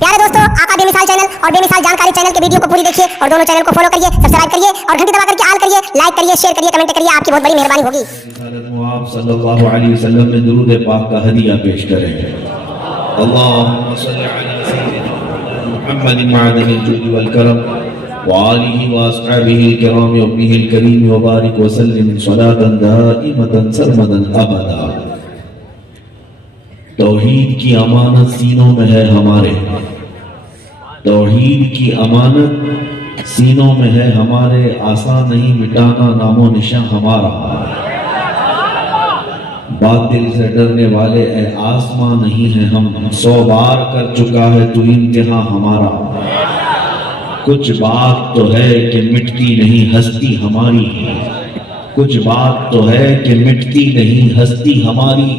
پیارے دوستو، آقا بے مثال چینل اور بے مثال جانکاری چینل کے ویڈیو کو پوری دیکھیے اور دونوں چینل کو فالو کریے، سبسکرائب کریے اور گھنٹی دبا کر کے آل کریے، لائک کریے، شیئر کریے، کمنٹ کریے، آپ کی بہت بڑی مہربانی ہوگی۔ آپ صلی اللہ علیہ وسلم میں درود پاک کا ہدیہ پیش کریں۔ اللہم صلی علی سیدنا محمد معدن الجود والکرم وآلہ واصحابہ الکرام وابنہ الکریم وبارک وسلم صلاة دائمة سرمدا ابدا۔ توحید کی امانت سینوں میں ہے ہمارے، توحید کی امانت سینوں میں ہے ہمارے، آسان نہیں مٹانا نام و نشان ہمارا۔ باطل سے ڈرنے والے اے آسمان نہیں ہیں ہم، 100 بار کر چکا ہے تو امتحان ہمارا۔ کچھ بات تو ہے کہ مٹتی نہیں ہستی ہماری، کچھ بات تو ہے کہ مٹتی نہیں ہستی ہماری،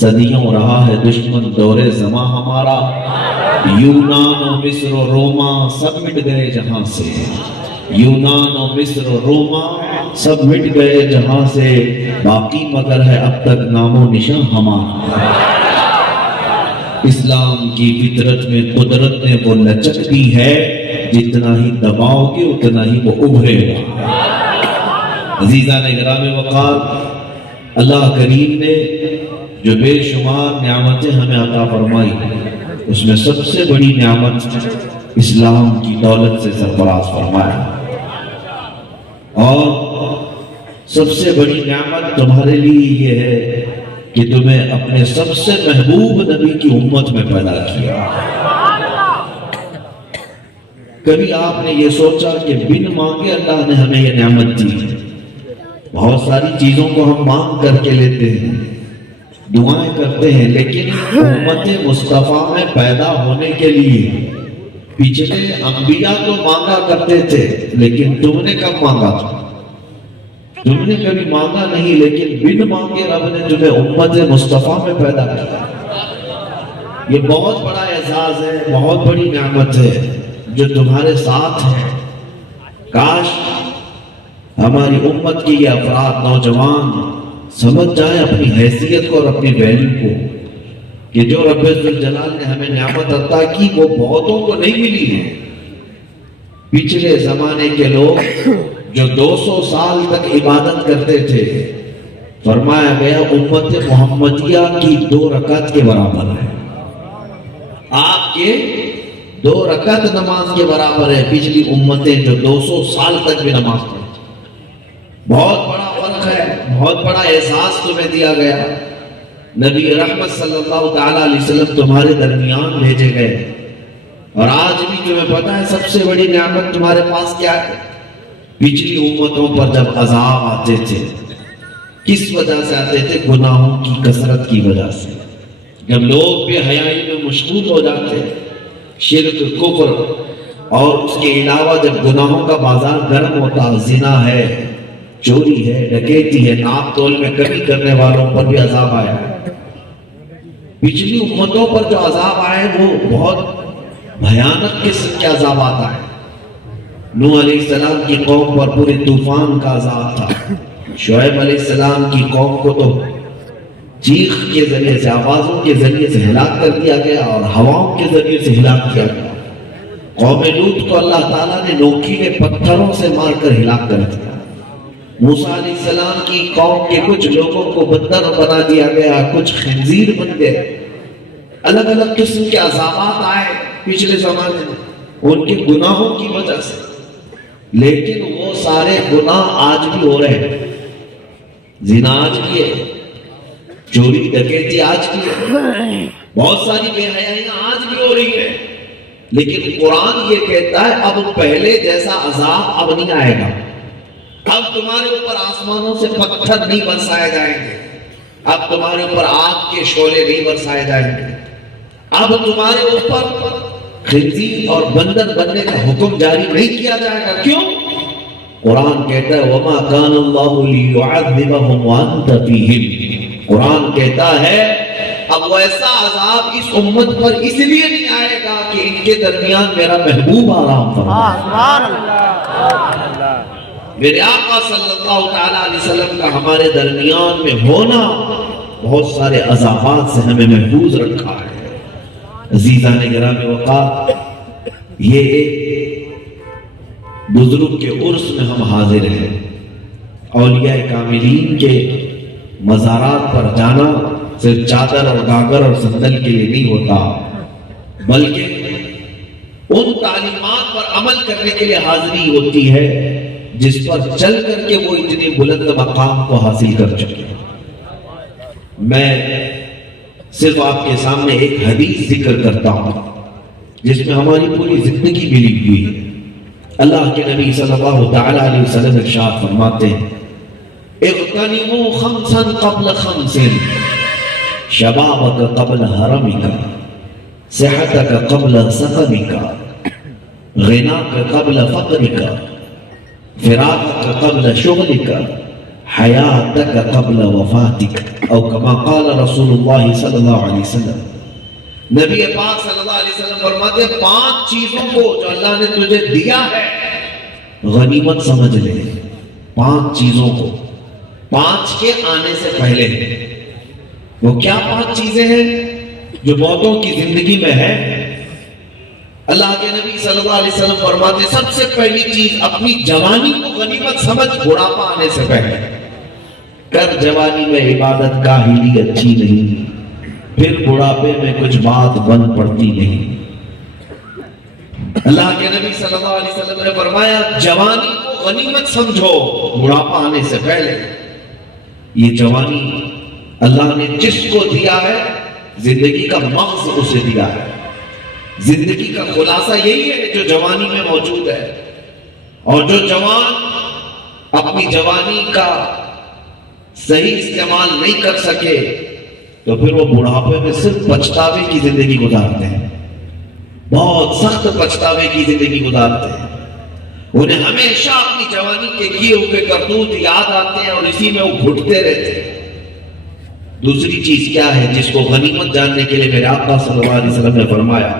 صدیوں رہا ہے دشمن دور زماں ہمارا۔ یونان و مصر و روما سب مٹ گئے جہاں سے، یونان و مصر و روما سب مٹ گئے جہاں سے، باقی مگر ہے اب تک نام و نشان ہمارا۔ اسلام کی فطرت میں قدرت نے وہ لچک دی ہے، جتنا ہی دباؤ گے اتنا ہی وہ ابھرے گا۔ عزیزان گرامی وقار، اللہ کریم نے جو بے شمار نعمتیں ہمیں عطا فرمائی، اس میں سب سے بڑی نعمت اسلام کی دولت سے سرفراز فرمایا، اور سب سے بڑی نعمت تمہارے لیے یہ ہے کہ تمہیں اپنے سب سے محبوب نبی کی امت میں پیدا کیا۔ کبھی آپ نے یہ سوچا کہ بن مانگے اللہ نے ہمیں یہ نعمت دی ہے؟ بہت ساری چیزوں کو ہم مانگ کر کے لیتے ہیں، دعائیں کرتے ہیں، لیکن امت مصطفیٰ میں پیدا ہونے کے لیے پچھلے انبیاء تو مانگا کرتے تھے، لیکن تم نے کب مانگا تھا؟ تم نے کبھی مانگا نہیں، لیکن بن مانگے رب نے تمہیں امت مصطفیٰ میں پیدا کیا۔ یہ بہت بڑا اعزاز ہے، بہت بڑی نعمت ہے جو تمہارے ساتھ ہے۔ کاش ہماری امت کے یہ افراد، نوجوان سمجھ جائیں اپنی حیثیت کو اور اپنی ویلیو کو، کہ جو رب ذوالجلال نے ہمیں نعمت عطا کی وہ بہتوں کو نہیں ملی ہے۔ پچھلے زمانے کے لوگ جو 200 سال تک عبادت کرتے تھے، فرمایا گیا امت محمدیہ کی 2 رکعت کے برابر ہے، آپ کے 2 رکعت نماز کے برابر ہے پچھلی امتیں جو 200 سال تک بھی نماز پڑھتی۔ بہت بڑا فرق ہے، بہت بڑا احساس تمہیں دیا گیا۔ نبی رحمت صلی اللہ تعالیٰ علیہ وسلم تمہارے درمیان بھیجے گئے، اور آج بھی تمہیں پتا ہے سب سے بڑی نعمت تمہارے پاس کیا ہے؟ پچھلی امتوں پر جب عذاب آتے تھے، کس وجہ سے آتے تھے؟ گناہوں کی کثرت کی وجہ سے۔ جب لوگ بے حیائی میں مشغول ہو جاتے، شرک، کفر، اور اس کے علاوہ جب گناہوں کا بازار گرم ہوتا، زنا ہے، چوری ہے، ڈکیتی ہے، ناپ تول میں کمی کرنے والوں پر بھی عذاب آیا۔ پچھلی امتوں پر جو عذاب آئے وہ بہت بھیانک قسم کے عذابات آئے۔ نوح علیہ السلام کی قوم پر پورے طوفان کا عذاب تھا، شعیب علیہ السلام کی قوم کو تو چیخ کے ذریعے سے، آوازوں کے ذریعے سے ہلاک کر دیا گیا، اور ہواؤں کے ذریعے سے ہلاک کیا گیا۔ قوم لوط کو اللہ تعالیٰ نے نوکیلے پتھروں سے مار کر ہلاک کر دیا۔ موسیٰ علیہ السلام کی قوم کے کچھ لوگوں کو بندر بنا دیا گیا، کچھ خنزیر بن گئے۔ الگ الگ قسم کے عذابات آئے پچھلے زمانے میں ان کے گناہوں کی وجہ سے، لیکن وہ سارے گناہ آج بھی ہو رہے ہیں۔ زنا آج بھی ہے، چوری ڈکیتی آج بھی ہے، بہت ساری بے حیائیاں آج بھی ہو رہی ہیں، لیکن قرآن یہ کہتا ہے اب پہلے جیسا عذاب اب نہیں آئے گا۔ اب تمہارے اوپر آسمانوں سے پتھر نہیں برسائے جائیں گے، اب تمہارے اوپر آگ کے شعلے نہیں برسائے جائیں گے، اب تمہارے اوپر خنزیر اور بندر بننے کا حکم جاری نہیں کیا جائے گا۔ کیوں؟ قرآن کہتا ہے وَمَا كَانَ اللَّهُ لِيُعَذِّبَهُمْ وَأَنْتَ فِيهِمْ۔ قرآن کہتا ہے اب ویسا عذاب اس امت پر اس لیے نہیں آئے گا کہ ان کے درمیان میرا محبوب آرام فرمائے۔ میرے آقا صلی اللہ تعالیٰ علیہ وسلم کا ہمارے درمیان میں ہونا بہت سارے عذابات سے ہمیں محفوظ رکھا ہے۔ عزیزان گرامی وقار، یہ ایک بزرگ کے عرس میں ہم حاضر ہیں۔ اولیاء کاملین کے مزارات پر جانا صرف چادر اور گاگر اور صندل کے لیے نہیں ہوتا، بلکہ ان تعلیمات پر عمل کرنے کے لیے حاضری ہوتی ہے جس پر چل کر کے وہ اتنے بلند مقام کو حاصل کر چکے ہیں۔ میں صرف آپ کے سامنے ایک حدیث ذکر کرتا ہوں جس میں ہماری پوری زندگی ملی ہوئی ہے۔ اللہ کے نبی صلی اللہ تعالی علیہ وسلم ارشاد فرماتے ہیں، اغتنموا خمسا قبل خمس، شبابك قبل حرمك، صحتك قبل سقمك، غناك قبل فقرك، فراقك قبل شغلك، حیاتك قبل وفاتك، او کما قال رسول اللہ صلی اللہ علیہ وسلم۔ نبی پاک صلی اللہ علیہ وسلم فرماتے ہیں 5 چیزوں کو جو اللہ نے تجھے دیا ہے غنیمت سمجھ لے۔ 5 چیزوں کو 5 کے آنے سے پہلے۔ وہ کیا 5 چیزیں ہیں جو بہتوں کی زندگی میں ہے؟ اللہ کے نبی صلی اللہ علیہ وسلم فرماتے ہیں سب سے پہلی چیز اپنی جوانی کو غنیمت سمجھ، بڑھاپا آنے سے پہلے کر جوانی میں عبادت کاہلی اچھی نہیں، پھر بڑھاپے میں کچھ بات بن پڑتی نہیں۔ اللہ کے نبی صلی اللہ علیہ وسلم نے فرمایا جوانی کو غنیمت سمجھو بڑھاپا آنے سے پہلے۔ یہ جوانی اللہ نے جس کو دیا ہے زندگی کا مغز اسے دیا ہے۔ زندگی کا خلاصہ یہی ہے جو جوانی میں موجود ہے، اور جو جوان اپنی جوانی کا صحیح استعمال نہیں کر سکے تو پھر وہ بڑھاپے میں صرف پچھتاوے کی زندگی گزارتے ہیں، بہت سخت پچھتاوے کی زندگی گزارتے ہیں۔ انہیں ہمیشہ اپنی جوانی کے کیے ہوئے کرتوت یاد آتے ہیں اور اسی میں وہ گھٹتے رہتے ہیں۔ دوسری چیز کیا ہے جس کو غنیمت جاننے کے لیے میرے آقا صلی اللہ علیہ وسلم نے فرمایا،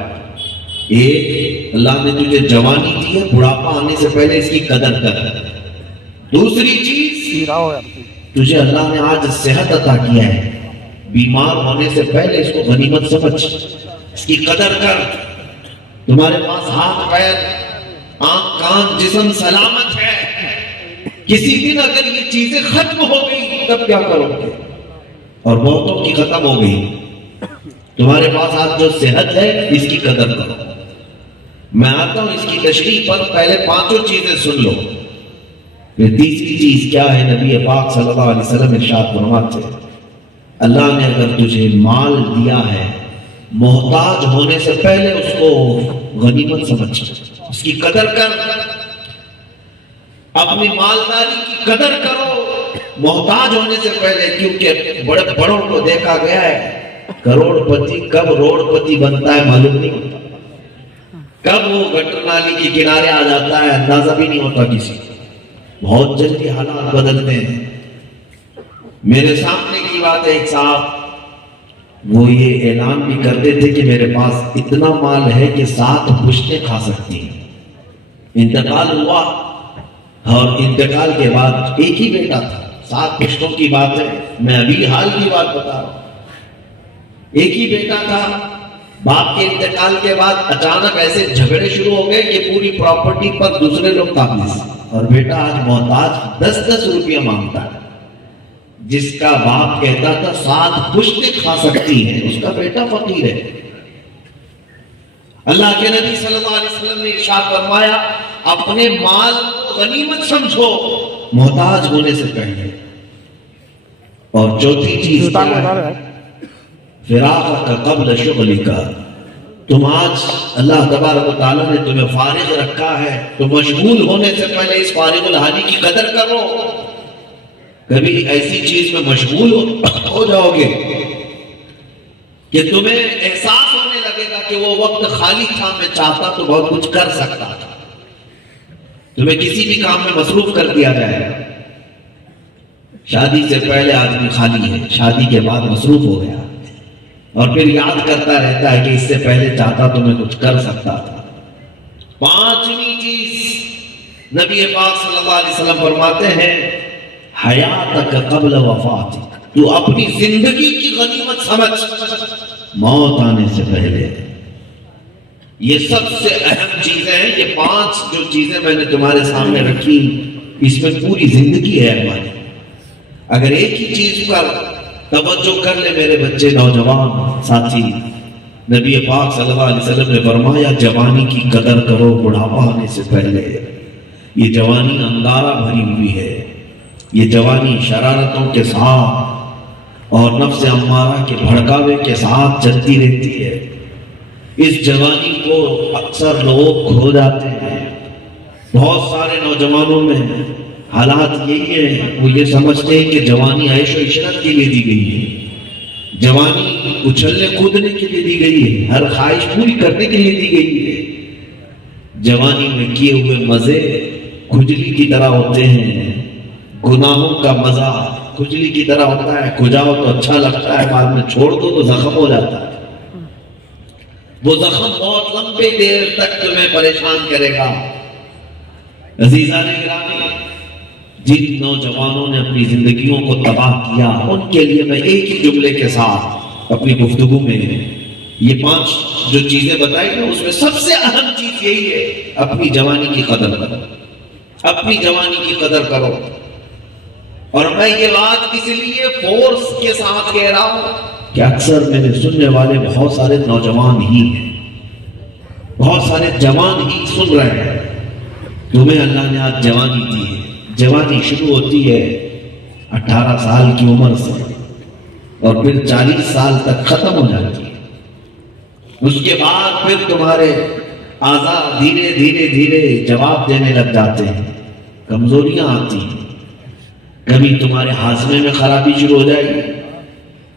ایک اللہ نے تجھے جوانی دی ہے، بڑھاپا آنے سے پہلے اس کی قدر کر۔ دوسری چیز تجھے اللہ نے آج صحت عطا کیا ہے، بیمار ہونے سے پہلے اس کو غنیمت سمجھ، اس کی قدر کر۔ تمہارے پاس ہاتھ پیر آنکھ کان جسم سلامت ہے، کسی دن اگر یہ چیزیں ختم ہو گئی تب کیا کرو گے؟ اور بہتوں کی ختم ہو گئی۔ تمہارے پاس آج جو صحت ہے اس کی قدر کرو۔ میں آتا ہوں اس کی تشریح پر، پہلے 5 چیزیں سن لو۔ پھر تیسری چیز کیا ہے؟ نبی پاک صلی اللہ علیہ وسلم ارشاد فرماتے ہیں اللہ نے اگر تجھے مال دیا ہے محتاج ہونے سے پہلے اس کو غنیمت سمجھ، اس کی قدر کر، اپنی مالداری کی قدر کرو محتاج ہونے سے پہلے، کیونکہ بڑے بڑوں کو دیکھا گیا ہے کروڑ پتی کب روڑ پتی بنتا ہے معلوم نہیں ہوتا، کب وہ گٹر نالی کے کنارے آ جاتا ہے اندازہ بھی نہیں ہوتا کسی کو، بہت جلدی حالات بدلتے ہیں۔ میرے سامنے کی بات ہے، ایک صاحب وہ یہ اعلان بھی کرتے تھے کہ میرے پاس اتنا مال ہے کہ 7 پشتیں کھا سکتی ہیں۔ انتقال ہوا اور انتقال کے بعد ایک ہی بیٹا تھا، 7 پشتوں کی بات ہے، میں ابھی حال کی بات بتا رہا ہوں۔ ایک ہی بیٹا تھا، باپ کے انتقال کے بعد اچانک ایسے جھگڑے شروع ہو گئے کہ پوری پراپرٹی پر دوسرے لوگ قابض، اور بیٹا آج محتاج 10-10 روپیہ مانگتا ہے۔ جس کا باپ کہتا تھا 7 پشتیں کھا سکتی ہیں، اس کا بیٹا فقیر ہے۔ اللہ کے نبی صلی اللہ علیہ وسلم نے ارشاد فرمایا اپنے مال کو غنیمت سمجھو محتاج ہونے سے پہلے۔ اور چوتھی چیز کیا ہے؟ فراغ کا قبل شغل کا۔ تم آج اللہ تبارک و تعالیٰ نے تمہیں فارغ رکھا ہے تو مشغول ہونے سے پہلے اس فارغ الحالی کی قدر کرو۔ کبھی ایسی چیز میں مشغول ہو جاؤ گے کہ تمہیں احساس ہونے لگے گا کہ وہ وقت خالی تھا، میں چاہتا تو بہت کچھ کر سکتا تھا۔ تمہیں کسی بھی کام میں مصروف کر دیا جائے گا۔ شادی سے پہلے آدمی خالی ہے، شادی کے بعد مصروف ہو گیا اور پھر یاد کرتا رہتا ہے کہ اس سے پہلے چاہتا تو میں کچھ کر سکتا تھا۔ 5ویں چیز نبی پاک صلی اللہ علیہ وسلم فرماتے ہیں حیاتک قبل وفاتک، تو اپنی زندگی کی غنیمت سمجھ موت آنے سے پہلے۔ یہ سب سے اہم چیزیں ہیں. یہ 5 جو چیزیں میں نے تمہارے سامنے رکھی، اس میں پوری زندگی ہے ہماری. اگر ایک ہی چیز پر توجہ کر لے میرے بچے نوجوان ساتھی، نبی پاک صلی اللہ علیہ وسلم نے فرمایا جوانی کی قدر کرو بڑھاپا آنے سے پہلے. یہ جوانی انگارہ بھری ہوئی ہے، یہ جوانی شرارتوں کے ساتھ اور نفس امارہ کے بھڑکاوے کے ساتھ چلتی رہتی ہے. اس جوانی کو اکثر لوگ کھو جاتے ہیں. بہت سارے نوجوانوں میں حالات یہی ہیں، وہ یہ سمجھتے ہیں کہ جوانی عیش و عشرت کے لیے دی گئی ہے، جوانی اچھلنے کودنے کے لیے دی گئی ہے، ہر خواہش پوری کرنے کے لیے دی گئی ہے. جوانی میں کیے ہوئے مزے کھجلی کی طرح ہوتے ہیں. گناہوں کا مزہ کھجلی کی طرح ہوتا ہے، کھجاؤ تو اچھا لگتا ہے، بعد میں چھوڑ دو تو زخم ہو جاتا ہے. وہ زخم بہت لمبے دیر تک تمہیں پریشان کرے گا. عزیزان گرامی، جن نوجوانوں نے اپنی زندگیوں کو تباہ کیا، ان کے لیے میں ایک ہی جملے کے ساتھ اپنی گفتگو میں یہ 5 جو چیزیں بتائی نا، اس میں سب سے اہم چیز یہی ہے، اپنی جوانی کی قدر کرو. اپنی جوانی کی قدر کرو. اور میں یہ بات اس لیے فورس کے ساتھ کہہ رہا ہوں کہ اکثر میرے سننے والے بہت سارے نوجوان ہی ہیں، بہت سارے جوان ہی سن رہے ہیں. تمہیں اللہ نے آج جوانی دی ہے. جوانی شروع ہوتی ہے 18 سال کی عمر سے اور پھر 40 سال تک ختم ہو جاتی ہے. اس کے بعد پھر تمہارے اعضاء دھیرے دھیرے دھیرے جواب دینے لگ جاتے ہیں، کمزوریاں آتی ہیں. کبھی تمہارے ہاضمے میں خرابی شروع ہو جائے گی،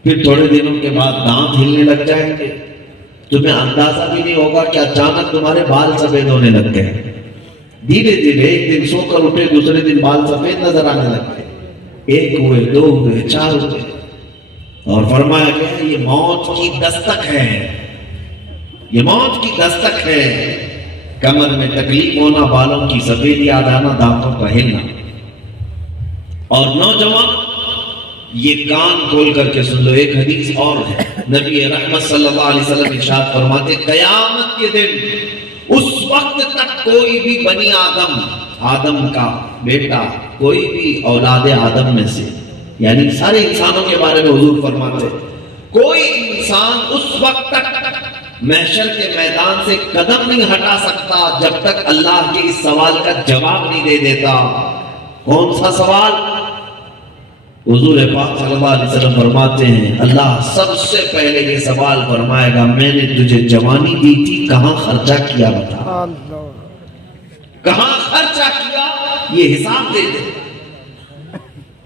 پھر تھوڑے دنوں کے بعد دانت ہلنے لگ جائیں گے. تمہیں اندازہ بھی نہیں ہوگا کہ اچانک تمہارے بال سفید ہونے لگ گئے. دھیرے دھیرے ایک دن سو کر اٹھے، دوسرے دن بال سفید نظر آنے لگے. 1 ہوئے، 2 ہوئے، 4 ہوئے. اور فرمایا گیا یہ موت کی دستک ہے، یہ موت کی دستک ہے. کمر میں تکلیف ہونا، بالوں کی سفیدی آ جانا، دانتوں کا ہلنا. اور نوجوان یہ کان کھول کر کے سن لو، ایک حدیث اور ہے. نبی رحمت صلی اللہ علیہ وسلم ارشاد فرماتے قیامت کے دن اس وقت تک کوئی بھی بنی آدم کا بیٹا، کوئی بھی اولاد آدم میں سے، یعنی سارے انسانوں کے بارے میں حضور فرماتے کوئی انسان اس وقت تک محشر کے میدان سے قدم نہیں ہٹا سکتا جب تک اللہ کے اس سوال کا جواب نہیں دے دیتا. کون سا سوال؟ حضور پاک صلی اللہ علیہ وسلم فرماتے ہیں اللہ سب سے پہلے یہ سوال فرمائے گا میں نے تجھے جوانی دی تھی، کہاں خرچہ کیا؟ بتا کہاں خرچہ کیا، یہ حساب دے دے.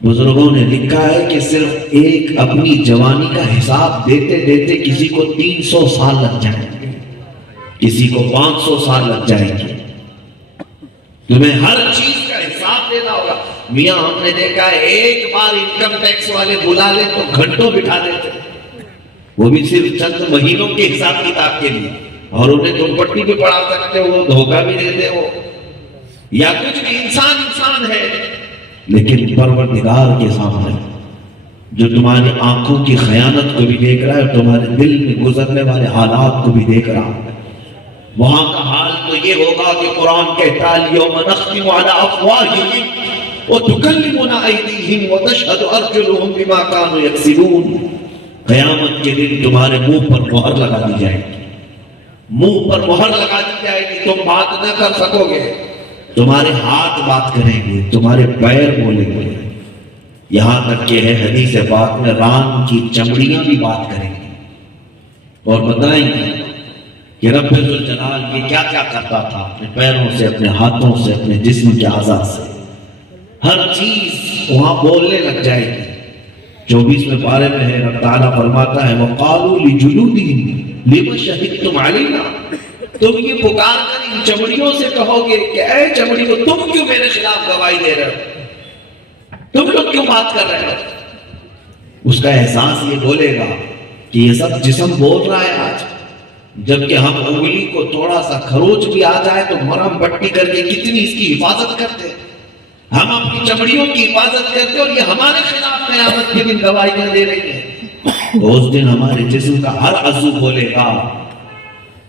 بزرگوں نے لکھا ہے کہ صرف ایک اپنی جوانی کا حساب دیتے دیتے کسی کو 300 سال لگ جائیں گے، کسی کو 500 سال لگ جائیں گے. تمہیں ہر چیز کا حساب دینا ہوگا. میاں ہم نے دیکھا ہے ایک بار انکم ٹیکس والے بلا لے تو گھنٹوں بٹھا دیتے، وہ بھی صرف چند مہینوں کے حساب کتاب کے لیے. اور انہیں تم پٹی بھی پڑھا سکتے ہو، دھوکہ بھی دیتے ہو یا کچھ بھی. انسان ہے، لیکن پروردگار کے سامنے جو تمہاری آنکھوں کی خیانت کو بھی دیکھ رہا ہے اور تمہارے دل میں گزرنے والے حالات کو بھی دیکھ رہا ہے، وہاں کا حال تو یہ ہوگا کہ قرآن کہتا ہے یوم نختم علی افواہہم وتکلمنا ایدیہم وتشہد ارجلہم بما کانوا یکسبون. قیامت کے دن تمہارے منہ پر مہر لگا دی جائے گی، منہ پر مہر لگا دی جائے گی. تم بات نہ کر سکو گے، تمہارے ہاتھ بات کریں گے، تمہارے پیر بولیں گے. یہاں تک کہ ہے حدیث پاک میں ران کی چمڑیاں بھی بات کریں گی اور بتائیں گے کہ رب ذوالجلال یہ کیا کیا کرتا تھا اپنے پیروں سے، اپنے ہاتھوں سے، اپنے جسم کے اعضاء سے. ہر چیز وہاں بولنے لگ جائے گی. 24ویں پارے میں ہے رب تعالیٰ فرماتا ہے وَقَالُوا لِجُلُودِهِمْ لِمَ شَهِدْتُمْ عَلَيْنَا. تم یہ پکار کر ان چمڑیوں سے کہو گے کہ اے چمڑیوں تم کیوں میرے خلاف گواہی دے رہے ہو، تم لوگ کیوں بات کر رہے ہو. اس کا احساس یہ بولے گا کہ یہ سب جسم بول رہا ہے آج، جبکہ ہم انگلی کو تھوڑا سا خروچ بھی آ جائے تو مرہم پٹی کر کے کتنی اس کی حفاظت کرتے، ہم اپنی چمڑیوں کی حفاظت کرتے اور یہ ہمارے خلاف قیامت کے دن گواہیاں دے رہی ہیں. تو اس دن ہمارے جسم کا ہر عضو بولے گا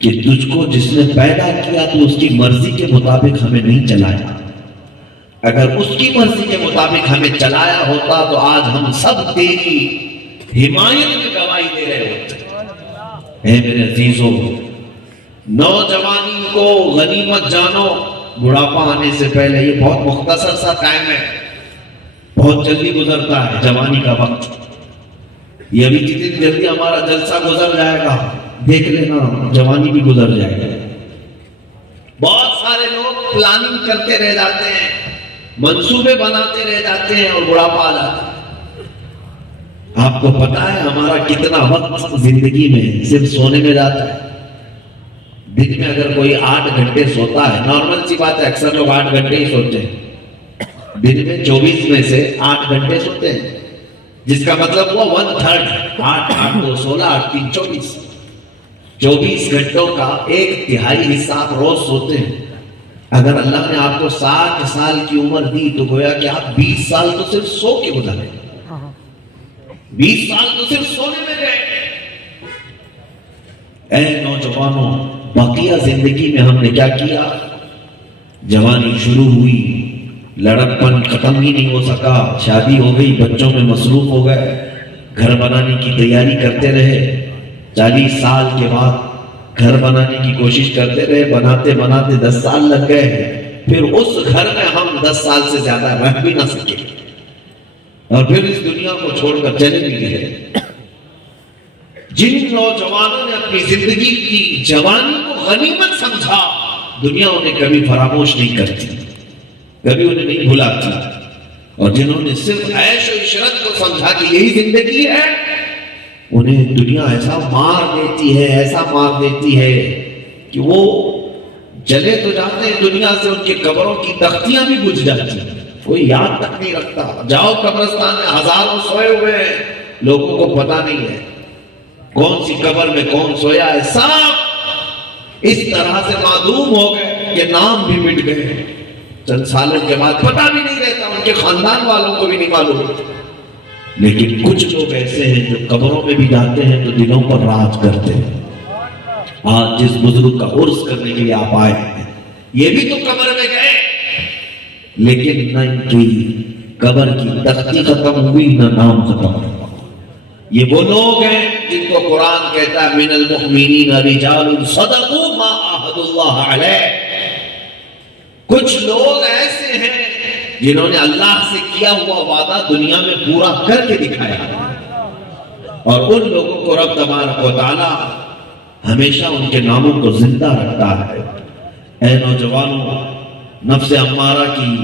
کہ تجھ کو جس نے پیدا کیا تو اس کی مرضی کے مطابق ہمیں نہیں چلایا. اگر اس کی مرضی کے مطابق ہمیں چلایا ہوتا تو آج ہم سب تیری حمایت میں گواہی دے رہے ہوتے. اے میرے عزیزوں، نوجوانی کو غنیمت جانو. بڑھاپا آنے سے پہلے یہ بہت مختصر سا ٹائم ہے، بہت جلدی گزرتا ہے جوانی کا وقت. یہ ابھی جتنی جلدی ہمارا جلسہ گزر جائے گا دیکھ لینا جوانی بھی گزر جائے گا. بہت سارے لوگ پلاننگ کرتے رہ جاتے ہیں، منصوبے بناتے رہ جاتے ہیں اور بڑھاپا آ جاتا ہے. آپ کو پتا ہے ہمارا کتنا وقت زندگی میں صرف سونے میں جاتا ہے. دن میں اگر کوئی 8 گھنٹے سوتا ہے، نارمل سی بات ہے، اکثر لوگ 8 گھنٹے ہی سوتے ہیں. دن میں 24 میں سے 8 گھنٹے سوتے ہیں، جس کا مطلب ہوا 1/3. 8 8 2 16 8 3 24. 24 گھنٹوں کا 1/3 حصہ آپ روز سوتے ہیں. اگر اللہ نے آپ کو 60 سال کی عمر دی تو گویا کہ آپ 20 سال تو صرف سو کے گزارے. 20 سال تو صرف سونے میں گئے. اے نوجوانوں، بقیہ زندگی میں ہم نے کیا کیا؟ جوانی شروع ہوئی، لڑکپن ختم ہی نہیں ہو سکا، شادی ہو گئی، بچوں میں مصروف ہو گئے، گھر بنانے کی تیاری کرتے رہے. 40 سال کے بعد گھر بنانے کی کوشش کرتے رہے، بناتے بناتے 10 سال لگ گئے. پھر اس گھر میں ہم 10 سال سے زیادہ رہ بھی نہ سکے اور پھر اس دنیا کو چھوڑ کر چلے بھی گئے. جن نوجوانوں نے اپنی زندگی کی جوانی کو غنیمت سمجھا، دنیا انہیں کبھی فراموش نہیں کرتی، کبھی انہیں نہیں بھلاتی. اور جنہوں نے صرف عیش و عشرت کو سمجھا کہ یہی زندگی ہے، انہیں دنیا ایسا مار دیتی ہے، ایسا مار دیتی ہے کہ وہ جلے تو جاتے ہیں دنیا سے، ان کے قبروں کی تختیاں بھی بجھ جاتی ہیں، کوئی یاد تک نہیں رکھتا. جاؤ قبرستان میں ہزاروں سوئے ہوئے ہیں، لوگوں کو پتا نہیں ہے کون سی قبر میں کون سویا ہے. سب اس طرح سے معدوم ہو گئے کہ نام بھی مٹ گئے. چند سالوں کے بعد پتہ بھی نہیں رہتا، ان کے خاندان والوں کو بھی نہیں معلوم. لیکن کچھ لوگ ایسے ہیں جو قبروں میں بھی جاتے ہیں تو دلوں پر راج کرتے ہیں. آج جس بزرگ کا عرس کرنے کے لیے آپ آئے ہیں، یہ بھی تو قبر میں گئے، لیکن نہ ان کی قبر کی تختی ختم ہوئی نہ نام ختم ہوا. یہ وہ لوگ ہیں جن کو قرآن کہتا ہے من المؤمنین رجال صدقوا ما عاہدوا اللہ علیہ. کچھ لوگ ایسے ہیں جنہوں نے اللہ سے کیا ہوا وعدہ دنیا میں پورا کر کے دکھایا، اور ان لوگوں کو رب تبارک و تعالی ہمیشہ ان کے ناموں کو زندہ رکھتا ہے. اے نوجوانوں، نفس امارہ کی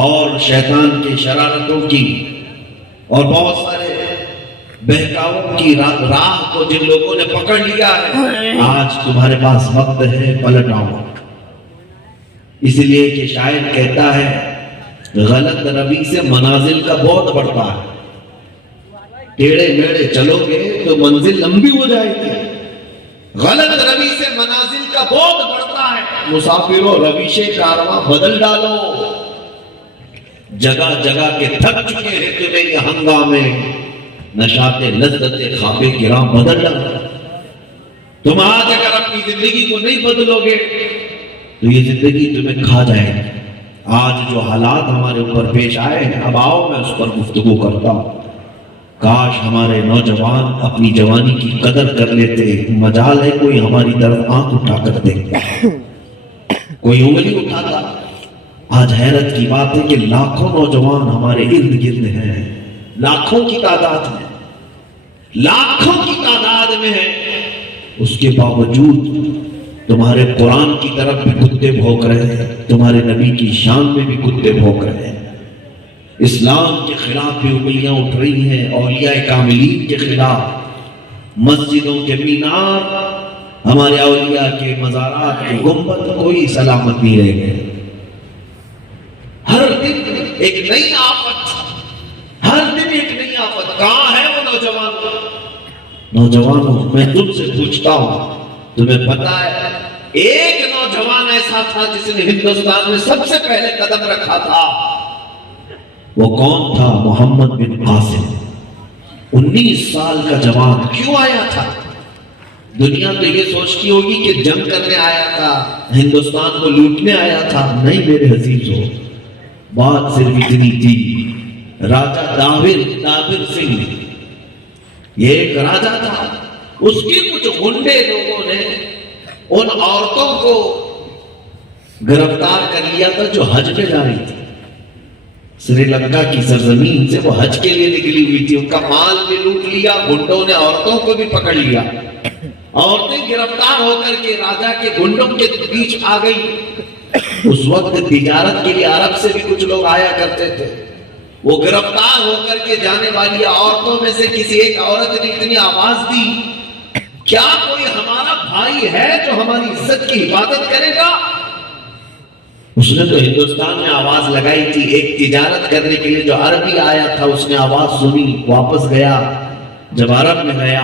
اور شیطان کے شرارتوں کی اور بہت سارے بہکاووں کی راہ کو جن لوگوں نے پکڑ لیا ہے، آج تمہارے پاس وقت ہے، پلٹ آؤ. اس لیے کہ شاعر کہتا ہے غلط روی سے منازل کا بہت بڑھتا ہے. ٹیڑے میڑے چلو گے تو منزل لمبی ہو جائے گی. غلط روی سے منازل کا بہت بڑھتا ہے. مسافروں، رویش کارواں بدل ڈالو. جگہ جگہ کے تھک چکے ہیں تمہیں یہ ہنگامے، نشاط لذت خواب گراں بدل ڈالو. تم آج اگر اپنی زندگی کو نہیں بدلو گے تو یہ زندگی تمہیں کھا جائے گی. آج جو حالات ہمارے اوپر پیش آئے ہیں، اب آؤ میں اس پر گفتگو کرتا ہوں. کاش ہمارے نوجوان اپنی جوانی کی قدر کر لیتے. مجال ہے کوئی ہماری طرف آنکھ اٹھا کر دیکھتا، کوئی انگلی اٹھاتا. آج حیرت کی بات ہے کہ لاکھوں نوجوان ہمارے ارد گرد ہیں، لاکھوں کی تعداد میں، لاکھوں کی تعداد میں ہے. اس کے باوجود تمہارے قرآن کی طرف بھی کتے بھونک رہے ہیں، تمہارے نبی کی شان میں بھی کتے بھونک رہے ہیں. اسلام کے خلاف بھی انگلیاں اٹھ رہی ہیں، اولیاء کاملین کے خلاف. مسجدوں کے مینار، ہمارے اولیاء کے مزارات کے گنبد، کوئی سلامت نہیں رہ گئے. ہر دن ایک نئی آفت، ہر دن ایک نئی آفت. کہاں ہے وہ نوجوان؟ نوجوانوں، میں تم سے پوچھتا ہوں، تمہیں پتا ہے ایک نوجوان ایسا تھا جس نے ہندوستان میں سب سے پہلے قدم رکھا تھا. وہ کون تھا؟ محمد بن قاسم. 19 سال کا جوان. کیوں آیا تھا؟ دنیا تو یہ سوچتی ہوگی کہ جنگ کرنے آیا تھا، ہندوستان کو لوٹنے آیا تھا. نہیں میرے عزیزو، بات صرف اتنی تھی. راجہ دابر سنگھ یہ ایک راجہ تھا، اس کے کچھ گنڈے لوگوں نے ان عورتوں کو گرفتار کر لیا تھا جو حج پہ جا رہی تھی. سری لنکا کی سرزمین سے وہ حج کے لیے نکلی ہوئی تھی. ان کا مال بھی لوٹ لیا، گنڈوں نے عورتوں کو بھی پکڑ لیا. عورتیں گرفتار ہو کر کے راجہ کے گنڈوں کے بیچ آ گئی. اس وقت تجارت کے لیے عرب سے بھی کچھ لوگ آیا کرتے تھے. وہ گرفتار ہو کر کے جانے والی عورتوں میں سے کسی ایک عورت نے اتنی آواز دی، کیا کوئی ہمارا بھائی ہے جو ہماری عزت کی حفاظت کرے گا؟ اس نے تو ہندوستان میں آواز لگائی تھی. ایک تجارت کرنے کے لیے جو عربی آیا تھا اس نے آواز سنی، واپس گیا. جب عرب میں گیا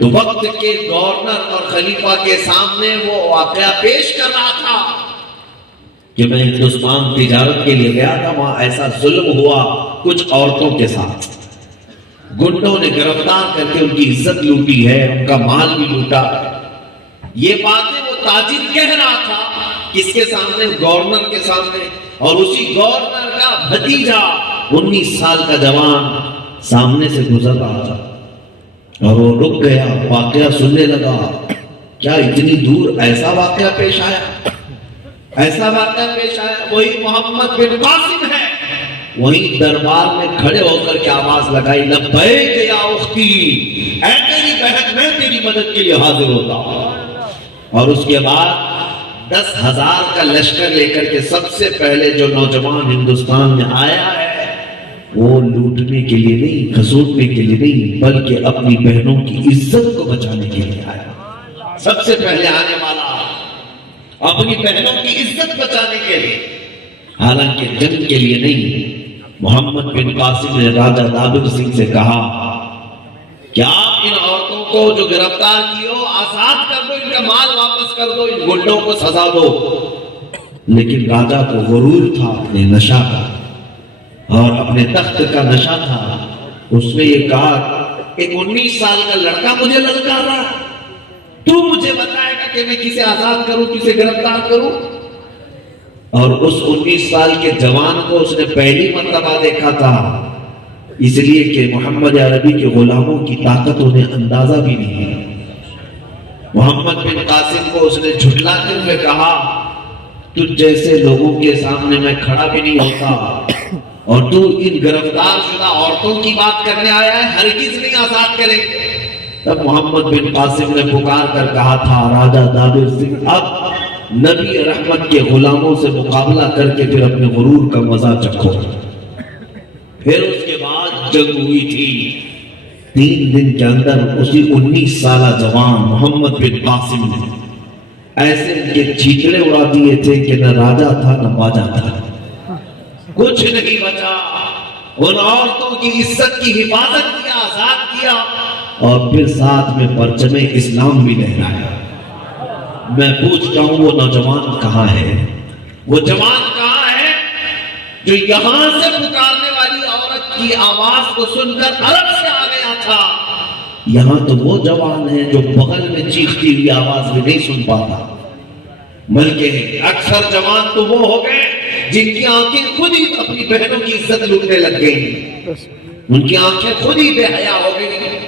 تو وقت کے گورنر اور خلیفہ کے سامنے وہ واقعہ پیش کر رہا تھا کہ میں ہندوستان تجارت کے لیے گیا تھا، وہاں ایسا ظلم ہوا کچھ عورتوں کے ساتھ. گنڈوں نے گرفتار کر کے ان کی عزت لوٹی ہے، ان کا مال بھی لوٹا. یہ باتیں وہ تاجر کہہ رہا تھا کس کے سامنے؟ گورنر کے سامنے. اور اسی گورنر کا بھتیجا 19 سال کا جوان سامنے سے گزر رہا تھا اور وہ رک گیا، واقعہ سننے لگا. کیا اتنی دور ایسا واقعہ پیش آیا؟ ایسا واقعہ پیش آیا. وہی محمد بن قاسم ہے. وہی دربار میں کھڑے ہو کر کے آواز لگائی، لبیک یا اختی، اے میری بہن میں تیری مدد کے لیے حاضر ہوتا ہوں. اور اس کے بعد 10,000 کا لشکر لے کر کے سب سے پہلے جو نوجوان ہندوستان میں آیا ہے وہ لوٹنے کے لیے نہیں، کھسوٹنے کے لیے نہیں، بلکہ اپنی بہنوں کی عزت کو بچانے کے لیے آیا. سب سے پہلے آنے والا اپنی بہنوں کی عزت بچانے کے لیے، حالانکہ جنگ کے لیے نہیں. محمد بن قاسم نے راجہ دابر سنگھ سے کہا کہ آپ ان عورتوں کو جو گرفتار کی ہو آزاد کر دو، ان کا مال واپس کر دو، ان گنڈوں کو سزا دو. لیکن راجہ کو غرور تھا اپنے نشہ کا اور اپنے تخت کا نشہ تھا. اس نے یہ کہا، ایک 19 سال کا لڑکا مجھے للکار رہا، تو مجھے بتائے گا کہ میں کسے آزاد کروں، کسے گرفتار کروں؟ اور اس 19 سال کے جوان کو اس نے پہلی مرتبہ دیکھا تھا، اس لیے کہ محمد عربی کے غلاموں کی طاقت انہیں اندازہ بھی نہیں ہے. محمد بن قاسم کو اس نے جھٹلاتے ہوئے کہا، تجھ جیسے لوگوں کے سامنے میں کھڑا بھی نہیں ہوتا اور تو ان گرفتار شدہ عورتوں کی بات کرنے آیا ہے، ہرگز نہیں آزاد کریں گے. تب محمد بن قاسم نے پکار کر کہا تھا، راجہ دابر سنگھ اب نبی رحمت کے غلاموں سے مقابلہ کر کے پھر اپنے غرور کا مزہ چکھو. پھر اس کے بعد جنگ ہوئی تھی. 3 دن کے اندر اسی 19 سالہ جوان محمد بن قاسم نے ایسے ان کے چیچڑے اڑا دیے تھے کہ نہ راجہ تھا نہ باجا تھا، کچھ نہیں بچا. ان عورتوں کی عزت کی حفاظت کیا، آزاد کیا، اور پھر ساتھ میں پرچم اسلام بھی لہرایا. میں پوچھتا ہوں وہ نوجوان کہاں ہے؟ وہ جوان کہاں ہے جو یہاں سے پکارنے والی عورت کی آواز کو سن کر عرب سے آ گیا تھا؟ یہاں تو وہ جوان ہے جو بغل میں چیختی ہوئی آواز بھی نہیں سن پاتا، بلکہ اکثر جوان تو وہ ہو گئے جن کی آنکھیں خود ہی اپنی بہنوں کی عزت لوٹنے لگ گئی. ان کی آنکھیں خود ہی بے حیا ہو گئی،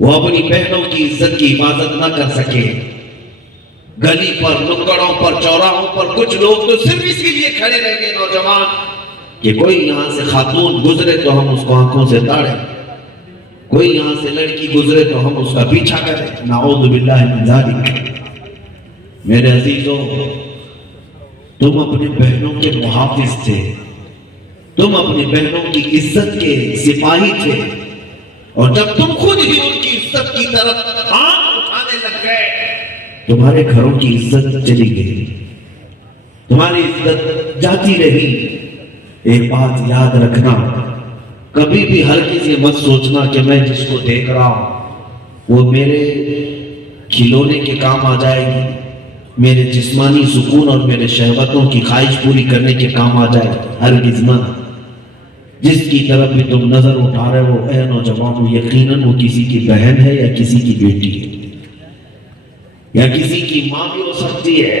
وہ اپنی بہنوں کی عزت کی حفاظت نہ کر سکے. گلی پر، نکڑوں پر، چوراہوں پر کچھ لوگ تو صرف اس لیے کھڑے رہ گئے نوجوان کہ کوئی یہاں سے خاتون گزرے تو ہم اس کو آنکھوں سے تاڑیں، کوئی یہاں سے لڑکی گزرے تو ہم اس کا پیچھا کریں. نعوذ باللہ من ذالک. میرے عزیزوں، تم اپنی بہنوں کے محافظ تھے، تم اپنی بہنوں کی عزت کے سپاہی تھے، اور جب تم خود ہی ان کی عزت کی طرف آنکھ اٹھانے لگ گئے تمہارے گھروں کی عزت چلی گئی، تمہاری عزت جاتی رہی. ایک بات یاد رکھنا، کبھی بھی ہرگز یہ مت سوچنا کہ میں جس کو دیکھ رہا ہوں وہ میرے کھلونے کے کام آ جائے گی، میرے جسمانی سکون اور میرے شہوتوں کی خواہش پوری کرنے کے کام آ جائے. ہرگز نہ. جس کی طرف بھی تم نظر اٹھا رہے ہو اے نوجوانوں، یقیناً وہ کسی کی بہن ہے یا کسی کی بیٹی ہے یا کسی کی ماں بھی ہو سکتی ہے۔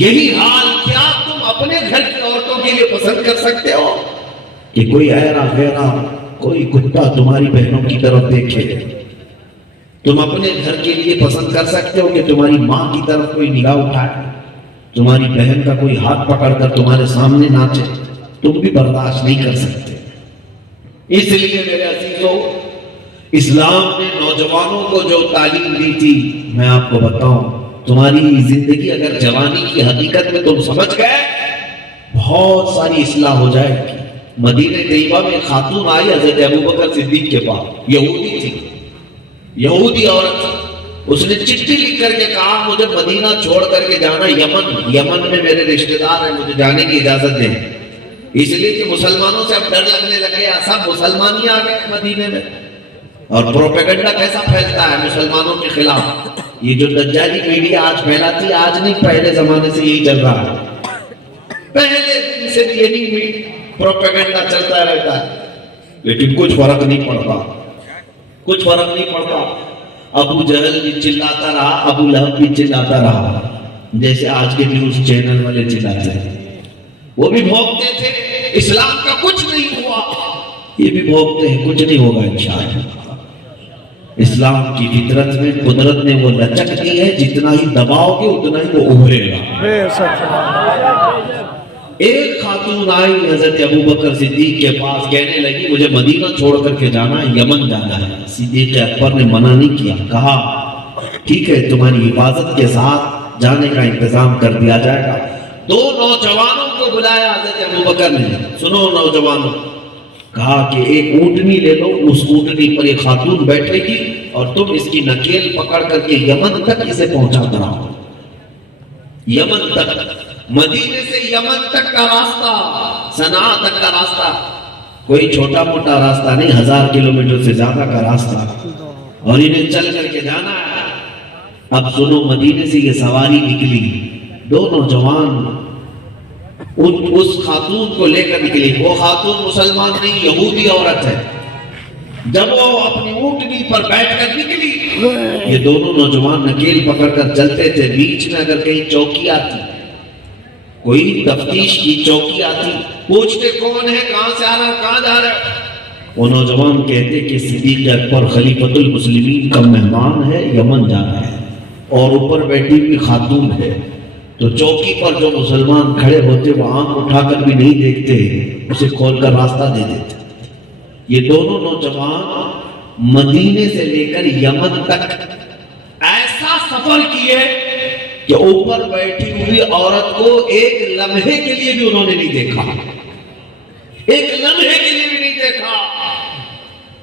یہی حال کیا تم اپنے گھر کی عورتوں کے لیے پسند کر سکتے ہو کہ کوئی ایرا غیرا کوئی کتا تمہاری بہنوں کی طرف دیکھے؟ تم اپنے گھر کے لیے پسند کر سکتے ہو کہ تمہاری ماں کی طرف کوئی نگاہ اٹھائے، تمہاری بہن کا کوئی ہاتھ پکڑ کر تمہارے سامنے ناچے؟ تم بھی برداشت نہیں کر سکتے۔ اس لیے میرے عزیزوں، اسلام نے نوجوانوں کو جو تعلیم دی تھی، میں آپ کو بتاؤں، تمہاری زندگی اگر جوانی کی حقیقت میں تم سمجھ گئے، بہت ساری اصلاح ہو جائے گی۔ مدینہ طیبہ میں خاتون آئی حضرت ابوبکر صدیق کے پاس، یہودی تھی، یہودی عورت، اس نے چٹھی لکھ کر کے کہا مجھے مدینہ چھوڑ کر کے جانا یمن میں میرے رشتہ دار ہیں، مجھے جانے کی اجازت دیں۔ اس لیے کہ مسلمانوں سے اب ڈر لگنے لگے، سب مسلمان ہی آ گئے مدینے میں، اور پروپیگنڈا کیسا پھیلتا ہے مسلمانوں کے خلاف۔ یہ جو دجالی میڈیا آج پھیلاتی ہے، آج نہیں پہلے زمانے سے یہی چل رہا ہے، پہلے دن سے یہی پروپیگنڈا چلتا رہتا ہے، لیکن کچھ فرق نہیں پڑتا، کچھ فرق نہیں پڑتا۔ ابو جہل بھی چلاتا رہا، ابو لہب بھی چلاتا رہا، جیسے آج کے نیوز چینل والے چلاتے ہیں، وہ بھی بھونکتے تھے اسلام کا کچھ نہیں ہوا، یہ بھی بھونکتے ہیں کچھ نہیں ہوگا انشاءاللہ۔ اسلام کی فطرت میں قدرت نے وہ لچک دی ہے، جتنا ہی دباؤ گے اتنا ہی وہ ابھرے گا۔ ایک خاتون آئی حضرت ابوبکر صدیق کے پاس، کہنے لگی مجھے مدینہ چھوڑ کر کے جانا ہے، یمن جانا ہے۔ صدیق اکبر نے منع نہیں کیا، کہا ٹھیک ہے تمہاری حفاظت کے ساتھ جانے کا انتظام کر دیا جائے گا۔ دو نوجوانوں کو بلایا حضرت ابوبکر نے، سنو نوجوانوں، کہا کہ ایک اونٹنی لے لو، اس اونٹنی پر ایک خاتون بیٹھے گی اور تم اس کی نکیل پکڑ کر کے یمن تک اسے پہنچا کر آؤ۔ یمن تک، مدینے سے یمن تک کا راستہ، صنعاء تک کا راستہ کوئی چھوٹا موٹا راستہ نہیں، 1000 کلومیٹر سے زیادہ کا راستہ، اور انہیں چل کر کے جانا ہے۔ اب سنو، مدینے سے یہ سواری نکلی، دو نوجوان اس خاتون کو لے کر نکلی، وہ خاتون مسلمان نہیں، یہودی عورت ہے۔ جب وہ اپنی اونٹنی پر بیٹھ کر نکلی، یہ دونوں نوجوان نکیل پکڑ کر چلتے تھے، بیچ میں اگر کہیں چوکی آتی، کوئی تفتیش کی چوکی آتی، پوچھتے کون ہے، کہاں سے آ رہا ہے، کہاں جا رہا ہے؟ وہ نوجوان کہتے کہ صدیق اکبر خلیفۃ المسلمین کا مہمان ہے، یمن جا رہا ہے، اور اوپر بیٹھی ہوئی خاتون ہے۔ تو چوکی پر جو مسلمان کھڑے ہوتے وہ آنکھ اٹھا کر بھی نہیں دیکھتے، اسے کھول کر راستہ دے دیتے۔ یہ دونوں نوجوان مدینے سے لے کر یمن تک ایسا سفر کیے کہ اوپر بیٹھی ہوئی عورت کو ایک لمحے کے لیے بھی انہوں نے نہیں دیکھا، ایک لمحے کے لیے بھی نہیں دیکھا۔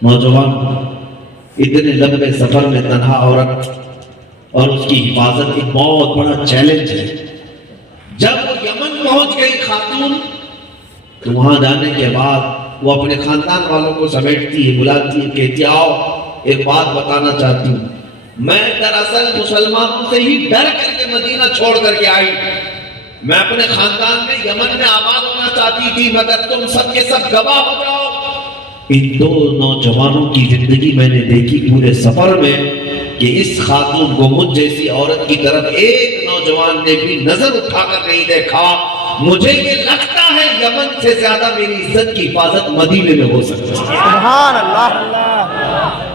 نوجوان اتنے لمبے سفر میں تنہا عورت اور اس کی حفاظت ایک بہت بڑا چیلنج ہے۔ جب وہ یمن پہنچ گئی خاتون، تو وہاں جانے کے بعد وہ اپنے خاندان والوں کو سمیٹتی ہے، بلاتی ہے، کہتی آؤ ایک بات بتانا چاہتی ہوں، میں دراصل مسلمانوں سے ہی ڈر کر کے مدینہ چھوڑ کر کے آئی، میں اپنے خاندان میں یمن میں آباد ہونا چاہتی تھی، مگر تم سب کے سب گواہ ہو جاؤ۔ ان دو نوجوانوں کی زندگی میں نے دیکھی پورے سفر میں کہ اس خاتون کو مجھ جیسی عورت کی طرف ایک نوجوان نے بھی نظر اٹھا کر نہیں دیکھا۔ مجھے یہ لگتا ہے یمن سے زیادہ میری عزت کی حفاظت مدینے میں ہو سکتی ہے۔ سبحان اللہ۔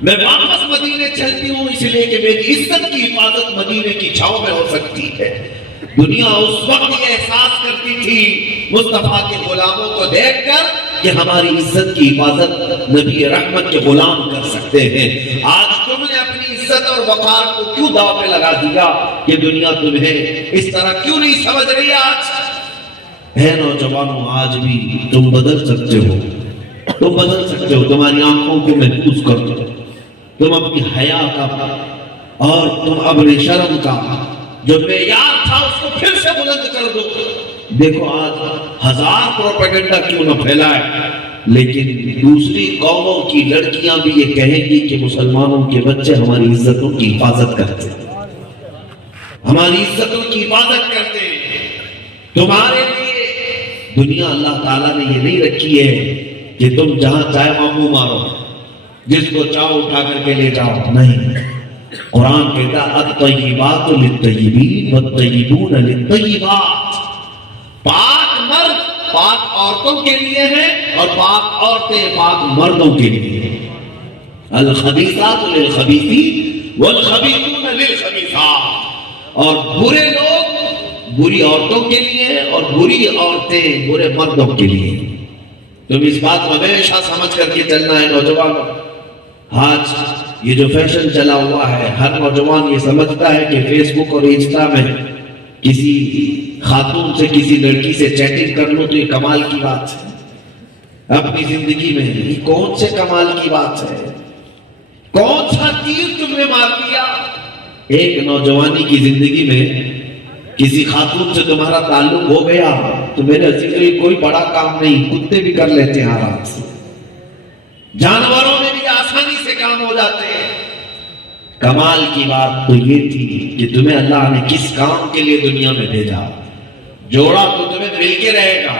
میں واپس مدینے چلتی ہوں اس لیے کہ میری عزت کی حفاظت مدینے کی چھاؤں میں ہو سکتی ہے۔ دنیا اس وقت یہ احساس کرتی تھی مصطفیٰ کے غلاموں کو دیکھ کر کہ ہماری عزت کی حفاظت نبی رحمت کے غلام کر سکتے ہیں۔ آج تم نے اپنی عزت اور وقار کو کیوں داؤ پہ لگا دیا کہ دنیا تمہیں اس طرح کیوں نہیں سمجھ رہی؟ آج ہے نوجوانوں، آج بھی تم بدل سکتے ہو، تم بدل سکتے ہو، تمہاری آنکھوں کو محفوظ کر دو، تم اپنی حیا کا اور تم اپنے شرم کا جو معیار تھا اس کو پھر سے بلند کر دو۔ دیکھو آج 1000 پروپیگنڈا کیوں نہ پھیلائے، لیکن دوسری قوموں کی لڑکیاں بھی یہ کہیں گی کہ مسلمانوں کے بچے ہماری عزتوں کی حفاظت کرتے ہیں، ہماری عزتوں کی حفاظت کرتے ہیں۔ تمہارے لیے دنیا اللہ تعالیٰ نے یہ نہیں رکھی ہے کہ تم جہاں چاہے وہاں منہ مارو، جس کو چاہو اٹھا کر کے لے جاؤ، نہیں۔ قرآن کہتا الطیبات للطیبین والطیبون للطیبات، پاک مرد پاک عورتوں کے لیے ہیں اور پاک عورتیں پاک مردوں کے لیے ہیں۔ الخبیثات للخبیثین والخبیثون للخبیثات، اور برے لوگ بری عورتوں کے لیے ہیں اور بری عورتیں برے مردوں کے لیے۔ تم اس بات کو ہمیشہ سمجھ کر کے چلنا ہے نوجوانوں۔ آج یہ جو فیشن چلا ہوا ہے، ہر نوجوان یہ سمجھتا ہے کہ فیس بک اور انسٹا میں کسی خاتون سے کسی لڑکی سے چیٹنگ کر لوں تو یہ کمال کی بات ہے۔ اپنی زندگی میں یہ کون سے کمال کی بات ہے؟ کون سا تیر تم نے مار دیا؟ ایک نوجوانی کی زندگی میں کسی خاتون سے تمہارا تعلق ہو گیا تو میرے عزیز یہ کوئی بڑا کام نہیں، کتے بھی کر لیتے ہیں آرام سے، جانوروں میں بھی آسانی سے کام ہو جاتے ہیں۔ کمال کی بات تو یہ تھی کہ تمہیں اللہ نے کس کام کے لیے دنیا میں بھیجا، جوڑا تو تمہیں مل کے رہے گا۔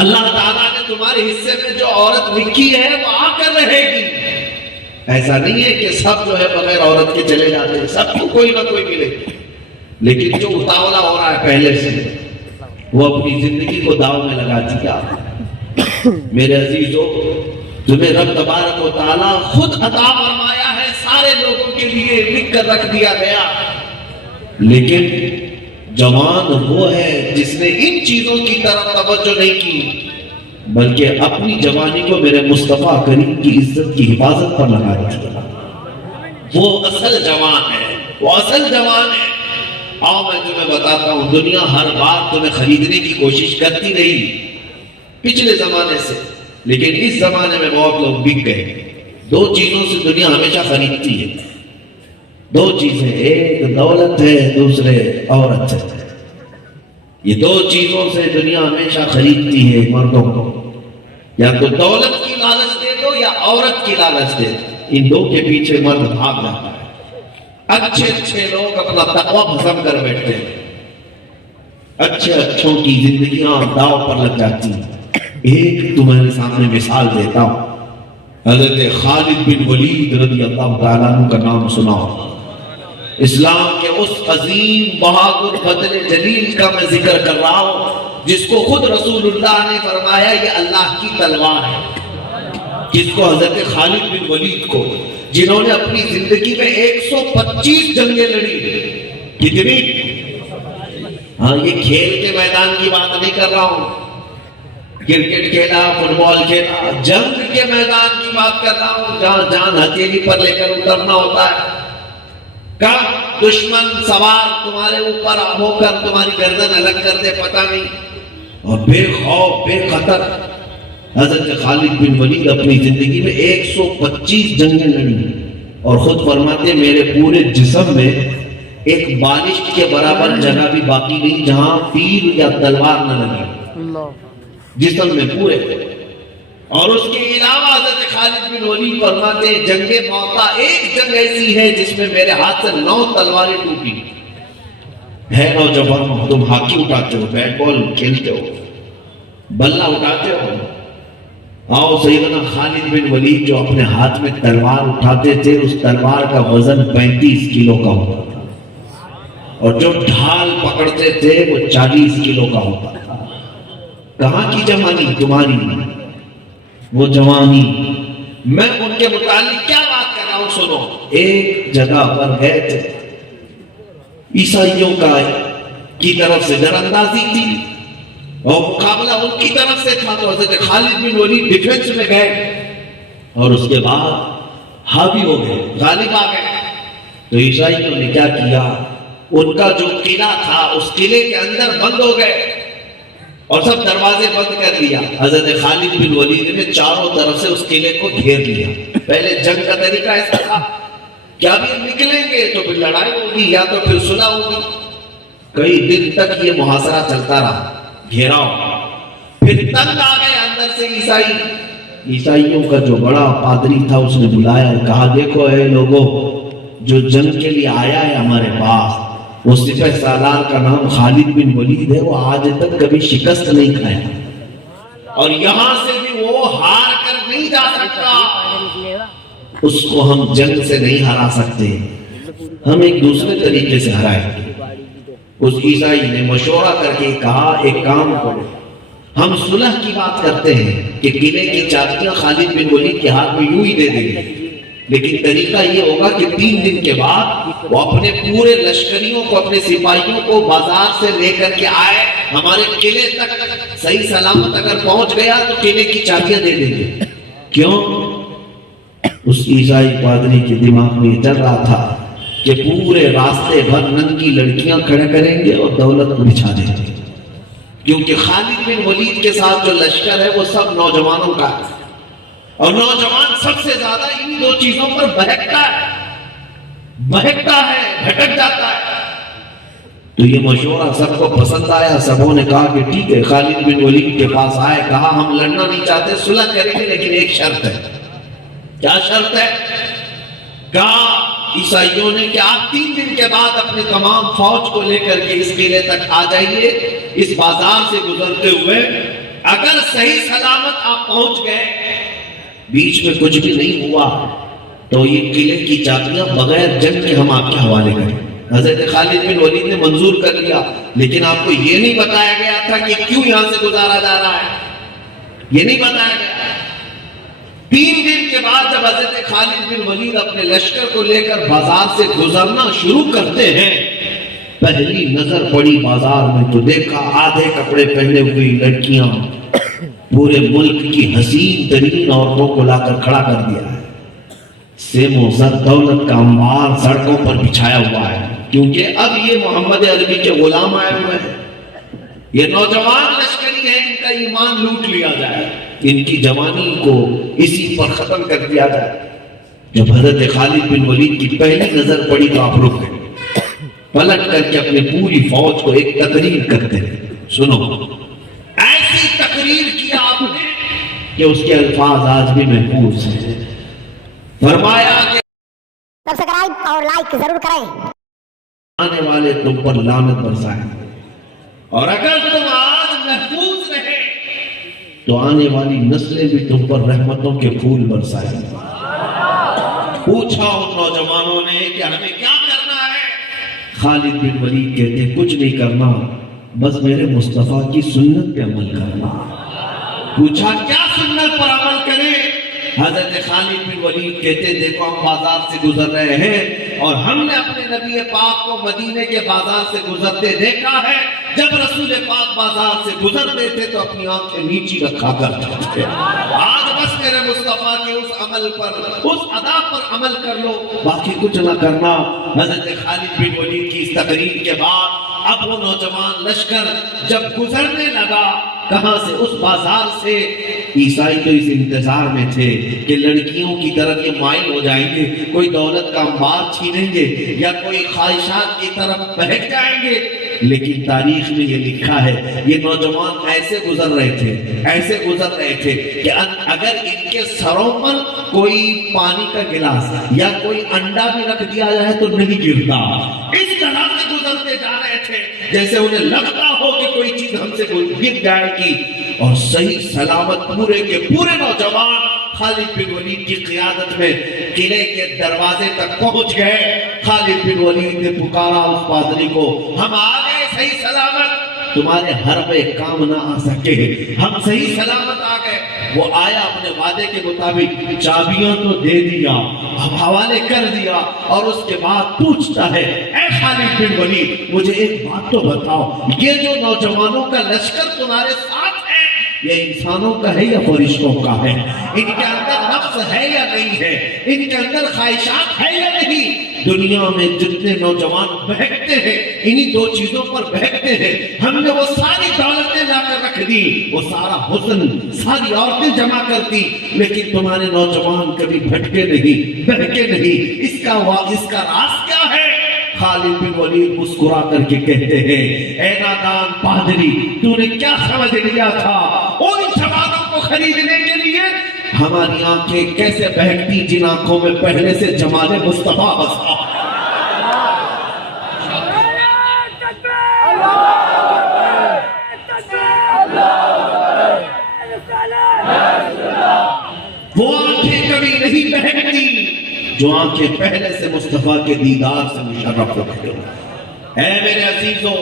اللہ تعالیٰ نے تمہارے حصے میں جو عورت لکھی ہے وہ آ کر رہے گی۔ ایسا نہیں ہے کہ سب جو ہے بغیر عورت کے چلے جاتے ہیں، سب کو کوئی نہ کوئی ملے، لیکن جو اتاولا ہو رہا ہے پہلے سے وہ اپنی زندگی کو داؤ میں لگا دیا۔ میرے عزیزو، تمہیں رب تبارک و تعالیٰ خود عطا فرمایا ہے، سارے لوگوں کے لیے لکھ کر رکھ دیا گیا، لیکن جوان وہ ہے جس نے ان چیزوں کی طرف توجہ نہیں کی بلکہ اپنی جوانی کو میرے مصطفیٰ کریم کی عزت کی حفاظت پر لگا دیا۔ وہ اصل جوان ہے، وہ اصل جوان ہے۔ آؤ میں تمہیں بتاتا ہوں، دنیا ہر بار تمہیں خریدنے کی کوشش کرتی رہی پچھلے زمانے سے، لیکن اس زمانے میں بہت لوگ بک گئے۔ دو چیزوں سے دنیا ہمیشہ خریدتی ہے، دو چیزیں، ایک دولت ہے، دوسرے عورت ہے۔ یہ دو چیزوں سے دنیا ہمیشہ خریدتی ہے مردوں کو، یا تو دولت کی لالچ دے دو یا عورت کی لالچ دے دو، ان دو کے پیچھے مرد بھاگ جاتا ہے۔ اچھے اچھے لوگ اپنا تقویٰ ختم کر بیٹھتے ہیں، اچھے اچھوں کی زندگیاں داؤ پر لگ جاتی ہیں۔ ایک تمہارے سامنے مثال دیتا ہوں، حضرت خالد بن ولید رضی اللہ تعالیٰ عنہ کا نام سناؤ۔ اسلام کے اس عظیم بہادر بدر جلیل کا میں ذکر کر رہا ہوں جس کو خود رسول اللہ نے فرمایا یہ اللہ کی تلوار ہے، جس کو حضرت خالد بن ولید کو، جنہوں نے اپنی زندگی میں 125 جنگیں لڑی۔ کتنی؟ ہاں، یہ کھیل کے میدان کی بات نہیں کر رہا ہوں، کرکٹ کھیلا، فٹ بال کھیلا، جنگ کے میدان کی بات کر رہا ہوں جہاں جان ہتھیلی پر لے کر اترنا ہوتا ہے، کب دشمن سوار تمہارے اوپر ہو کر تمہاری گردن الگ کر دے پتہ نہیں، اور بے خوف بے خطر حضرت خالد بن ولید اپنی زندگی میں 125 جنگیں لڑی، اور خود فرماتے میرے پورے جسم میں ایک بالشت کے برابر جگہ بھی باقی نہیں جہاں تیر یا تلوار نہ لگی، جسم میں پورے۔ اور اس کے علاوہ حضرت خالد بن ولید فرماتے ہیں جنگ موتا ایک جنگ ایسی ہے جس میں میرے ہاتھ سے 9 تلواریں ٹوٹی۔ ہے نوجوان، تم ہاکی اٹھاتے ہو، بیٹ بال کھیلتے ہو، بلہ اٹھاتے ہو، آؤ سیدنا خالد بن ولید جو اپنے ہاتھ میں تلوار اٹھاتے تھے اس تلوار کا وزن 35 کلو کا ہوتا تھا، اور جو ڈھال پکڑتے تھے وہ 40 کلو کا ہوتا تھا۔ کہاں کی جوانی تمہاری؟ وہ جوانی، میں ان کے متعلق کیا بات کر رہا ہوں سنو۔ ایک جگہ پر گئے تھے، عیسائیوں کی طرف سے ڈراندازی تھی اور مقابلہ ان کی طرف سے تھا، تو حضرت خالد بن ولید ڈیفنس میں گئے اور اس کے بعد حاوی ہو گئے، غالب آ گئے۔ تو عیسائیوں نے کیا کیا، ان کا جو قلعہ تھا اس قلعے کے اندر بند ہو گئے اور سب دروازے بند کر دیا۔ حضرت خالد بن ولید نے چاروں طرف سے اس قلعے کو گھیر لیا۔ پہلے جنگ کا طریقہ ایسا تھا کہ اب یہ نکلیں گے تو پھر لڑائی ہوگی یا تو پھر صلح ہوگی۔ کئی دن تک یہ محاصرہ چلتا رہا، گھیراؤ۔ پھر تنگ آ گئے اندر سے عیسائیوں کا جو بڑا پادری تھا اس نے بلایا اور کہا دیکھو اے لوگوں، جو جنگ کے لیے آیا ہے ہمارے پاس وہ سپہ سالار کا نام خالد بن ولید ہے، وہ آج تک کبھی شکست نہیں کھایا، اور یہاں سے بھی وہ ہار کر نہیں جا سکتا، اس کو ہم جنگ سے نہیں ہرا سکتے، ہم ایک دوسرے طریقے سے ہرائیں گے۔ اس عیسائی نے مشورہ کر کے کہا ایک کام کرو، ہم صلح کی بات کرتے ہیں کہ قلعے کی چابیاں خالد بن ولید کے ہاتھ میں یوں ہی دے دیں گے، لیکن طریقہ یہ ہوگا کہ 3 دن کے بعد وہ اپنے پورے لشکریوں کو، اپنے سپاہیوں کو بازار سے لے کر کے آئے، ہمارے قلعے تک صحیح سلامت اگر پہنچ گیا تو قلعے کی چابیاں دے دیں گے۔ کیوں؟ اس عیسائی پادری کے دماغ میں یہ چل رہا تھا کہ پورے راستے بھر ننگی لڑکیاں کھڑے کریں گے اور دولت کو بچھا دیں گے، کیونکہ خالد بن ولید کے ساتھ جو لشکر ہے وہ سب نوجوانوں کا ہے، اور نوجوان سب سے زیادہ ان 2 چیزوں پر بہکتا ہے، بھٹک جاتا ہے۔ تو یہ مشورہ سب کو پسند آیا، سبوں نے کہا کہ ٹھیک ہے، خالد بن ولید کے پاس آئے، کہا ہم لڑنا نہیں چاہتے، صلح کریں گے، لیکن ایک شرط ہے۔ کیا شرط ہے؟ کہا عیسائیوں نے کہ آپ 3 دن کے بعد اپنے تمام فوج کو لے کر کے اس قلعے تک آ جائیے، اس بازار سے گزرتے ہوئے اگر صحیح سلامت آپ پہنچ گئے، بیچ میں کچھ بھی نہیں ہوا، تو یہ قلعے کی چابیاں بغیر جنگ کے ہم آپ کے حوالے کریں۔ حضرت خالد بن ولید نے منظور کر لیا، لیکن آپ کو یہ نہیں بتایا گیا تھا کہ کیوں یہاں سے گزارا جا رہا ہے، یہ نہیں بتایا گیا۔ 3 دن کے بعد جب حضرت خالد بن ولید اپنے لشکر کو لے کر بازار سے گزرنا شروع کرتے ہیں، پہلی نظر پڑی بازار میں تو دیکھا آدھے کپڑے پہنے ہوئی لڑکیاں، پورے ملک کی حسین ترین عورتوں کو لا کر کھڑا کر دیا ہے، سیم و زر دولت کا انبار سڑکوں پر بچھایا ہوا ہے، کیونکہ اب یہ محمد عربی کے غلام آئے ہوئے ہیں، یہ نوجوان لشکری ہیں، ان کا ایمان لوٹ لیا جائے، ان کی جوانی کو اسی پر ختم کر دیا جائے۔ جب حضرت خالد بن ولید کی پہلی نظر پڑی تو آپ رک گئے، پلٹ کر کے اپنی پوری فوج کو ایک تقریر کرتے ہیں، سنو، ایسی تقریر کیا آپ نے کہ اس کے الفاظ آج بھی محفوظ ہیں۔ فرمایا کہ سبسکرائب اور لائک ضرور کریں، آنے والے تم پر لعنت برسائیں، اور اگر تم آج محفوظ رہے تو آنے والی نسلیں بھی تم پر رحمتوں کے پھول برسائیں۔ پوچھا ان نوجوانوں نے کہ ہمیں کیا کرنا ہے؟ خالد بن ولید کہتے کچھ نہیں کرنا، بس میرے مصطفیٰ کی سنت پہ عمل کرنا۔ پوچھا کیا سنت پر عمل کریں؟ حضرت خالد بن ولید کہتے دیکھو ہم بازار سے گزر رہے ہیں اور ہم نے اپنے نبی پاک کو مدینے کے بازار سے گزرتے دیکھا ہے، جب رسول پاک بازار سے گزرتے تھے تو اپنی آنکھیں نیچی رکھا کرتے تھے۔ آج بس میرے مصطفیٰ کے اس عمل پر، اس ادا پر عمل کر لو، باقی کچھ نہ کرنا۔ حضرت خالد بن ولید کی اس تقریر کے بعد اب وہ نوجوان لشکر جب گزرنے لگا، کہاں سے؟ اس بازار سے۔ عیسائی تو اس انتظار میں تھے کہ لڑکیوں کی طرف یہ مائل ہو جائیں گے، کوئی دولت کا انبار چھینیں گے یا کوئی خواہشات کی طرف بہک جائیں گے، لیکن تاریخ میں یہ لکھا ہے یہ نوجوان ایسے گزر رہے تھے کہ اگر ان کے سروں پر کوئی پانی کا گلاس یا کوئی انڈا بھی رکھ دیا جائے تو نہیں گرتا، اس طرح سے گزرتے جا رہے تھے جیسے انہیں لگتا ہو کہ کوئی چیز ہم سے گر جائے گی، اور صحیح سلامت پورے کے پورے نوجوان خالد بن ولید کی قیادت میں قلعے کے دروازے تک پہنچ گئے۔ خالد بن ولید نے پکارا اس پادری کو، ہم آ گئے صحیح سلامت، تمہارے حربے کام نہ آ سکے، ہم صحیح سلامت آ گئے۔ وہ آیا اپنے وعدے کے مطابق، چابیاں تو دے دیا، اب حوالے کر دیا، اور اس کے بعد پوچھتا ہے اے خالد بن ولید مجھے ایک بات تو بتاؤ، یہ جو نوجوانوں کا لشکر تمہارے ساتھ ہے یہ انسانوں کا ہے یا فرشتوں کا ہے؟ ان کے اندر نفس ہے یا نہیں ہے؟ ان کے اندر خواہشات ہے یا نہیں؟ دنیا میں جتنے نوجوان بہکتے ہیں انہی 2 چیزوں پر بہکتے ہیں۔ ہم نے وہ ساری دولتیں لا کر رکھ دی، وہ سارا حسن، ساری عورتیں جمع کر دی، لیکن تمہارے نوجوان کبھی بھٹکے نہیں، بہکے نہیں۔ اس کا راز کیا ہے؟ خالد بن ولید مسکرا کر کے کہتے ہیں اے نادان پادری، تو نے کیا سمجھ لیا تھا ان سوالوں کو خریدنے کے لیے؟ ہماری آنکھیں کیسے بہکتی جن آنکھوں میں پہلے سے جمال مصطفیٰ بسا۔ جو آنکھیں پہلے سے مصطفیٰ کے دیدار سے مشرف ہوتے ہو۔ اے میرے عزیزو،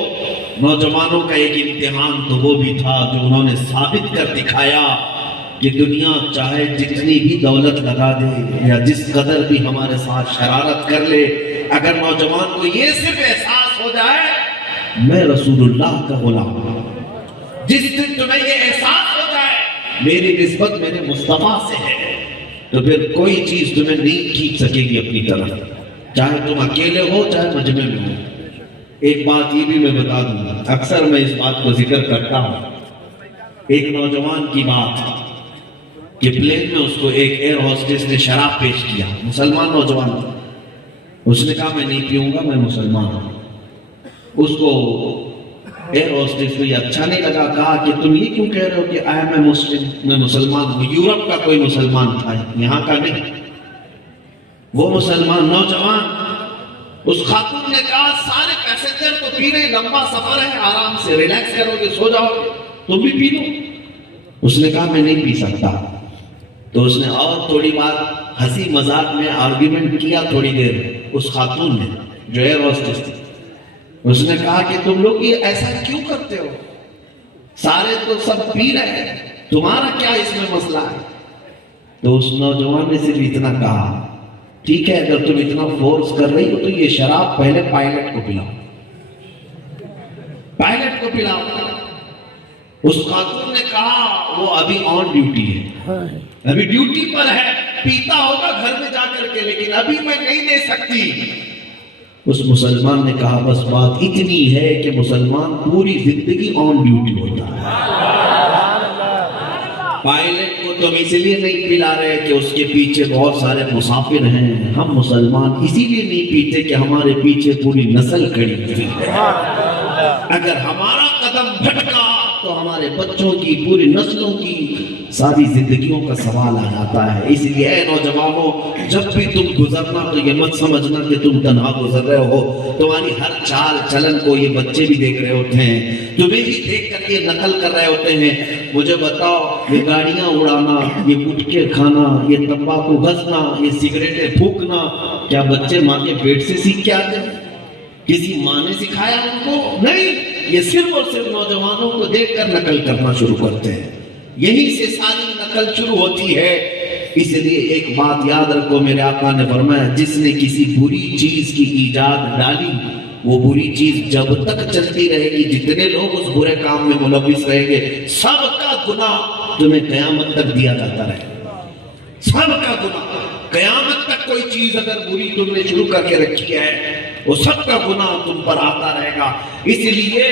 نوجوانوں کا ایک امتحان تو وہ بھی تھا جو انہوں نے ثابت کر دکھایا کہ دنیا چاہے جتنی بھی دولت لگا دے یا جس قدر بھی ہمارے ساتھ شرارت کر لے، اگر نوجوان کو یہ صرف احساس ہو جائے میں رسول اللہ کا غلام ہوں، جس دن تمہیں یہ احساس ہو جائے میری نسبت میرے مصطفیٰ سے ہے، تو پھر کوئی چیز تمہیں نہیں کھینچ سکے گی اپنی طرف، چاہے تم اکیلے ہو چاہے مجمع میں ہو۔ ایک بات یہ بھی میں بتا دوں، اکثر میں اس بات کو ذکر کرتا ہوں، ایک نوجوان کی بات کہ پلین میں اس کو ایک ایئر ہوسٹس نے شراب پیش کیا، مسلمان نوجوان تھا، اس نے کہا میں نہیں پیوں گا، میں مسلمان ہوں۔ اس کو ایئر ہوسٹس کو یہ اچھا نہیں لگا، کہا کہ تم یہ کیوں کہہ رہے ہو کہ آئی ایم اے مسلم، میں مسلمان ہوں۔ یورپ کا کوئی مسلمان تھا، یہاں کا نہیں، وہ مسلمان نوجوان۔ اس خاتون نے کہا سارے پیسنجر تو پی رہے، لمبا سفر ہے، آرام سے ریلیکس کرو گے، سو جاؤ گے، تم بھی پی لو۔ اس نے کہا میں نہیں پی سکتا۔ تو اس نے اور تھوڑی بات ہنسی مذاق میں آرگیومنٹ کیا تھوڑی دیر، اس خاتون نے جو ایئر ہوسٹس تھی، اس نے کہا کہ تم لوگ یہ ایسا کیوں کرتے ہو، سارے تو سب پی رہے ہیں، تمہارا کیا اس میں مسئلہ ہے؟ تو اس نوجوان نے صرف اتنا کہا ٹھیک ہے اگر تم اتنا فورس کر رہی ہو تو یہ شراب پہلے پائلٹ کو پلاؤ، پائلٹ کو پلاؤ۔ اس خاتون نے کہا وہ ابھی آن ڈیوٹی ہے، ابھی ڈیوٹی پر ہے، پیتا ہوگا گھر میں جا کر کے، لیکن ابھی میں نہیں دے سکتی۔ اس مسلمان نے کہا بس بات اتنی ہے کہ مسلمان پوری زندگی آن ڈیوٹی ہوتا ہے، پائلٹ کو تم اسی لیے نہیں پلا رہے کہ اس کے پیچھے بہت سارے مسافر ہیں، ہم مسلمان اسی لیے نہیں پیتے کہ ہمارے پیچھے پوری نسل کھڑی ہوئی ہے، اگر ہمارا قدم بھٹکا تو ہمارے بچوں کی پوری نسلوں کی ساری زندگیوں کا سوال آ جاتا ہے۔ اس لیے اے نوجوانوں، جب بھی تم گزرنا تو یہ مت سمجھنا کہ تم تنہا گزر رہے ہو، تمہاری ہر چال چلن کو یہ بچے بھی دیکھ رہے ہوتے ہیں، تمہیں بھی دیکھ کر یہ نقل کر رہے ہوتے ہیں۔ مجھے بتاؤ یہ گاڑیاں اڑانا، یہ گٹکے کھانا، یہ تمباکو گھسنا، یہ سگریٹیں پھونکنا، کیا بچے ماں کے پیٹ سے سیکھ کے آتے ہیں؟ کسی ماں نے سکھایا ان کو؟ نہیں، یہ صرف اور صرف نوجوانوں کو دیکھ کر نقل کرنا شروع کرتے ہیں، یہیں سے ساری نقل شروع ہوتی ہے۔ اس لیے ایک بات یاد رکھو، میرے آقا نے فرمایا جس نے کسی بری چیز کی ایجاد ڈالی وہ بری چیز جب تک چلتی رہے گی، جتنے لوگ اس برے کام میں ملوث رہیں گے سب کا گناہ تمہیں قیامت تک دیا جاتا رہے گا، سب کا گناہ قیامت تک۔ کوئی چیز اگر بری تم نے شروع کر کے رکھی ہے وہ سب کا گناہ تم پر آتا رہے گا۔ اس لیے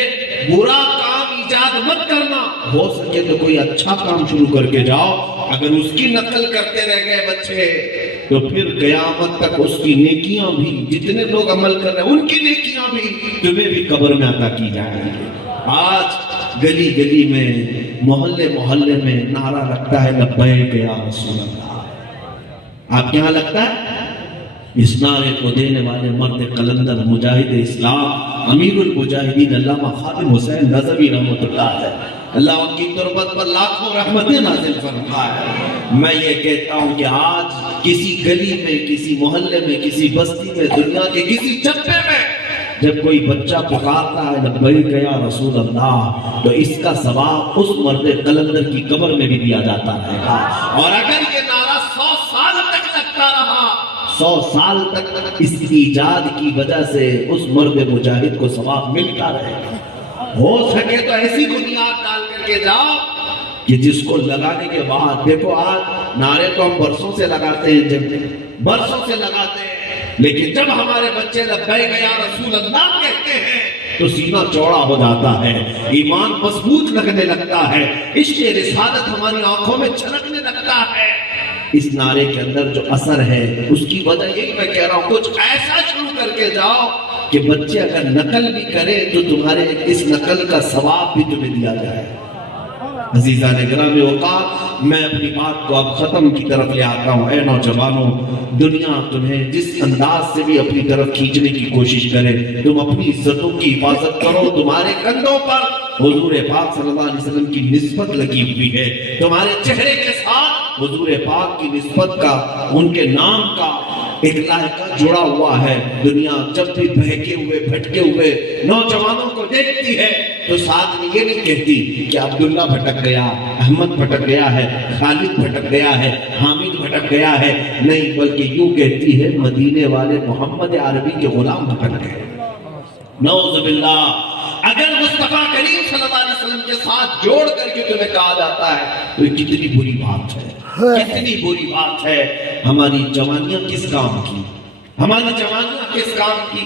برا کام ایجاد مت کرنا، ہو سکے تو کوئی اچھا کام شروع کر کے جاؤ، اگر اس کی نقل کرتے رہ گئے بچے تو پھر قیامت تک اس کی نیکیاں بھی، جتنے لوگ عمل کر رہے ہیں ان کی نیکیاں بھی تمہیں بھی قبر میں عطا کی جائیں گی۔ آج گلی گلی میں، محلے محلے میں نعرہ لگتا ہے لبیک یا رسول اللہ، آپ کے یہاں لگتا ہے؟ اس نعرے کو دینے والے مرد قلندر، مجاہد اسلام، امیر المجاہدین علامہ خادم حسین نظوی رحمۃ اللہ علیہ، اللہ ان کی تربت پر لاکھوں رحمتیں نازل فرمائے۔ میں یہ کہتا ہوں کہ آج کسی گلی میں، کسی محلے میں، کسی بستی میں، دنیا کے کسی چپے میں جب کوئی بچہ پکارتا ہے لبیک یا رسول اللہ تو اس کا ثواب اس مرد قلندر کی قبر میں بھی دیا جاتا رہے گا، اور اگر یہ نعرہ 100 سال تک لگتا رہا، 100 سال تک اس ایجاد کی وجہ سے اس مرد مجاہد کو ثواب ملتا رہے گا۔ ہو سکے تو ایسی بنیاد ڈال کر کے جاؤ کہ جس کو لگانے کے بعد، دیکھو آج نعرے تو ہم برسوں سے لگاتے ہیں، جب برسوں سے لگاتے ہیں، لیکن جب ہمارے بچے لبیک یا رسول اللہ کہتے ہیں تو سینہ چوڑا ہو جاتا ہے، ایمان مضبوط لگنے لگتا ہے، عشق رسالت ہماری آنکھوں میں چھلکنے لگتا ہے۔ اس نعرے کے اندر جو اثر ہے اس کی وجہ یہی میں کہہ رہا ہوں، کچھ ایسا شروع کر کے جاؤ کہ بچے اگر نقل بھی کرے تو تمہارے اس نقل کا ثواب بھی تمہیں دیا جائے۔ عزیزان گرامی اوقات، میں اپنی بات کو اب ختم کی طرف لے آتا ہوں۔ اے نوجوانوں، دنیا تمہیں جس انداز سے بھی اپنی طرف کھینچنے کی کوشش کرے، تم اپنی عزتوں کی حفاظت کرو۔ تمہارے کندھوں پر حضور پاک صلی اللہ علیہ وسلم کی نسبت لگی ہوئی ہے، تمہارے چہرے کے ساتھ حضور پاک کی نسبت کا، ان کے نام کا ایک لائقہ جڑا ہوا ہے. دنیا جب بھی بہکے ہوئے بھٹکے ہوئے نوجوانوں کو دیکھتی ہے تو ساتھ میں یہ نہیں کہتی کہ عبداللہ بھٹک گیا, احمد بھٹک گیا ہے, خالد بھٹک گیا ہے, حامد بھٹک گیا ہے. نہیں, بلکہ یوں کہتی ہے مدینے والے محمد عربی کے غلام بھٹک گئے. نعوذ باللہ. اگر مصطفیٰ کریم صلی اللہ علیہ وسلم کے ساتھ جوڑ کر کے تمہیں کہا جاتا ہے تو یہ کتنی بری بات ہے, کتنی بری بات ہے. ہماری جوانیاں کس کام کی, ہماری جوانیاں کس کام کی.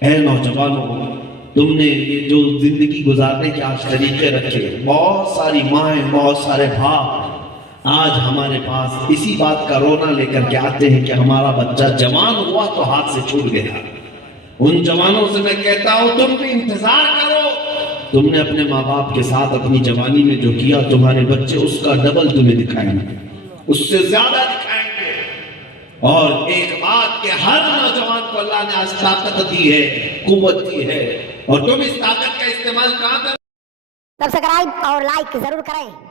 اے نوجوانوں, تم نے یہ جو زندگی گزارنے کے آج طریقے رکھے, بہت ساری مائیں, بہت سارے باپ آج ہمارے پاس اسی بات کا رونا لے کر کے آتے ہیں کہ ہمارا بچہ جوان ہوا تو ہاتھ سے چھوٹ گیا. ان جوانوں سے میں کہتا ہوں تم بھی انتظار کرو. تم نے اپنے ماں باپ کے ساتھ اپنی جوانی میں جو کیا, تمہارے بچے اس کا ڈبل تمہیں دکھائیں گے, اس سے زیادہ دکھائیں گے. اور ایک بات کہ ہر نوجوان کو اللہ نے آج طاقت دی ہے, قوت دی ہے, اور تم اس طاقت کا استعمال کہاں کرو. سبسکرائب اور لائک ضرور کریں.